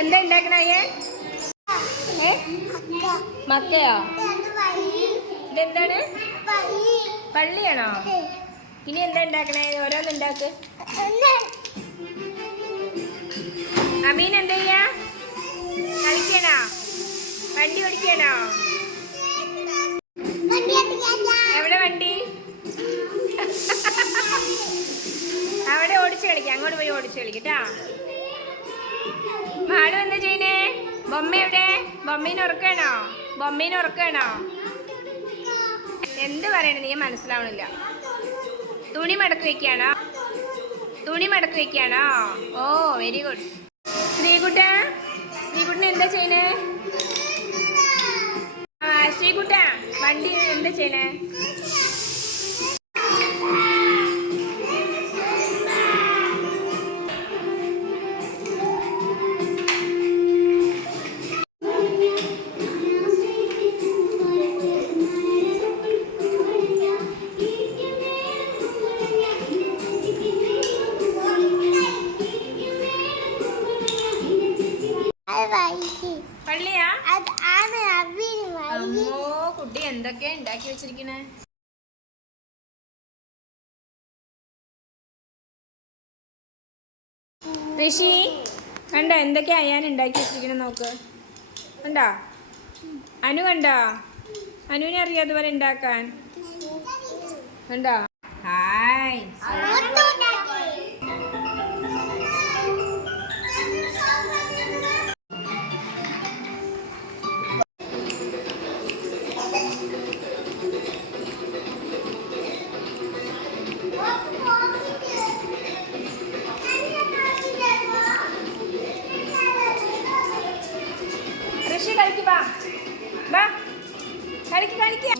ഇതെന്താ ഉണ്ടാക്കണേ? മക്കയോ? ഇതെന്താണ്? പള്ളിയാണോ? ഇനി എന്താ ഉണ്ടാക്കണേ? ഓരോന്ന് ഉണ്ടാക്ക്. അമീൻ എന്താ ചെയ്യാ? കളിക്കണോ? വണ്ടി ഓടിക്കണോ? എവിടെ വണ്ടി? അവിടെ ഓടിച്ചു കളിക്കാം. അങ്ങോട്ട് പോയി ഓടിച്ചു കളിക്കട്ടാ. മാളു എന്താ ചെയ്യണേ? ബൊമ്മ എവിടെ? ബൊമ്മീനെ ഉറക്കണോ? ബൊമ്മീനെ ഉറക്കണോ? എന്ത് പറയണേ നീ മനസ്സിലാവണില്ല. തുണി മടക്കി വെക്കാണോ? തുണി മടക്കി വെക്കാണോ? ഓ വെരി ഗുഡ്. ശ്രീകുട്ടൻ എന്താ ചെയ്യണേ? ശ്രീകുട്ട വണ്ടി എന്താ ചെയ്യണേ? പള്ളിയാ? അമ്മോ കുട്ടി എന്തൊക്കെയാ ഉണ്ടാക്കി വെച്ചിരിക്കണേ? ഋഷി കണ്ടോ എന്തൊക്കെയാ അയാൻ ഉണ്ടാക്കി വെച്ചിരിക്കണ? നോക്ക്. കണ്ടോ? അനു കണ്ടോ? അനുവിനെ അറിയാതെ പോലെ ഉണ്ടാക്കാൻ. കണ്ടോ? ഹായ്. ഋഷി കളിക്ക്. വാ കളിക്ക്.